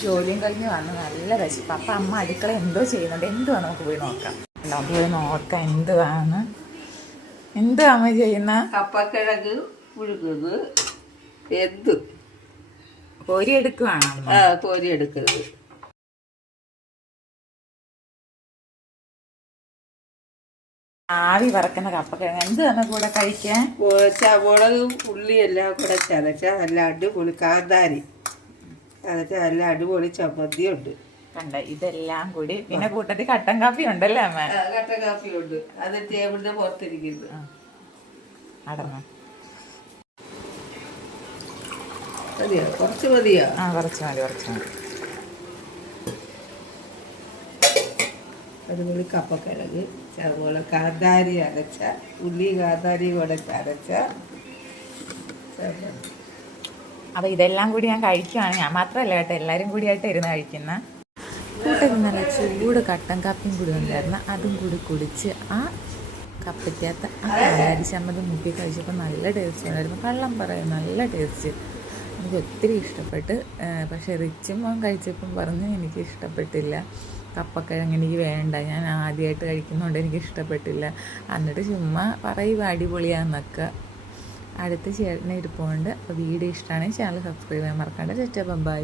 ജോലിയും കഴിഞ്ഞ് വന്ന് നല്ല വിശപ്പ്. അപ്പം അമ്മ അടുക്കള എന്തോ ചെയ്യുന്നുണ്ട്. എന്തുവാ നമുക്ക് പോയി നോക്കാം. നമുക്ക് പോയി നോക്കാം എന്തുവാന്ന്. എന്തുവാ അമ്മ ചെയ്യുന്ന? കപ്പക്കിഴങ്ങ് പുഴുങ്ങുന്നത് എന്ത്? കോരി എടുക്കുവാണ് ആ കോരി എടുക്കുന്നത് ആവി പറക്കുന്ന കപ്പക്കിഴങ്ങ്. എന്ത് തന്നെ കൂടെ കഴിക്കാൻ? മുളകും ഉള്ളിയെല്ലാം കൂടെ ചതച്ച നല്ല അടിപൊളി കാന്താരി. ചതച്ച നല്ല അടിപൊളി ചമ്മന്തി ഉണ്ട് കണ്ട ഇതെല്ലാം കൂടി. പിന്നെ കൂട്ടത്തിൽ കട്ടൻ കാപ്പി ഉണ്ടല്ലേ അമ്മ? കട്ടൻ കാപ്പി ഉണ്ട് അത് ടേബിളിന്റെ പുറത്തിരിക്കുന്നത്. മതിയോ? കുറച്ച് മതിയോ? ആ കുറച്ച് മതി കുറച്ച് മതി. അതുപോലെ കപ്പക്കിഴങ്ങ് അതുപോലെ കാന്താരി അരച്ച ഉള്ളി കാന്താരി കൂടെ ചതച്ച അപ്പൊ ഇതെല്ലാം കൂടി ഞാൻ കഴിക്കുവാണ്. ഞാൻ മാത്രമല്ല കേട്ടോ എല്ലാവരും കൂടിയായിട്ട് ഇരുന്ന് കഴിക്കുന്ന. കൂട്ടത്തിൽ നല്ല ചൂട് കട്ടൻ കാപ്പിയും കൂടി ഉണ്ടായിരുന്നു. അതും കൂടി കുടിച്ച് ആ കപ്പയ്ക്കകത്ത് ആ കാന്താരി ചമ്മത് മുക്കി കഴിച്ചപ്പോൾ നല്ല ടേസ്റ്റ് ഉണ്ടായിരുന്നു കള്ളം പറയും നല്ല ടേസ്റ്റ് എനിക്ക് ഒത്തിരി ഇഷ്ടപ്പെട്ട് പക്ഷേ റിച്ചും മോൻ കഴിച്ചപ്പം പറഞ്ഞു എനിക്ക് ഇഷ്ടപ്പെട്ടില്ല. കപ്പക്കിഴങ്ങ് എനിക്ക് വേണ്ട. ഞാൻ ആദ്യമായിട്ട് കഴിക്കുന്നതുകൊണ്ട് എനിക്ക് ഇഷ്ടപ്പെട്ടില്ല. എന്നിട്ട് ചുമ്മാ പറയുക അടിപൊളിയാന്നൊക്കെ. അടുത്ത ചേട്ടനെ ഇരിപ്പുണ്ട് അപ്പോൾ വീഡിയോ ഇഷ്ടമാണെങ്കിൽ ചാനൽ സബ്സ്ക്രൈബ് ചെയ്യാൻ മറക്കണ്ട. ചേച്ചാ ബൈ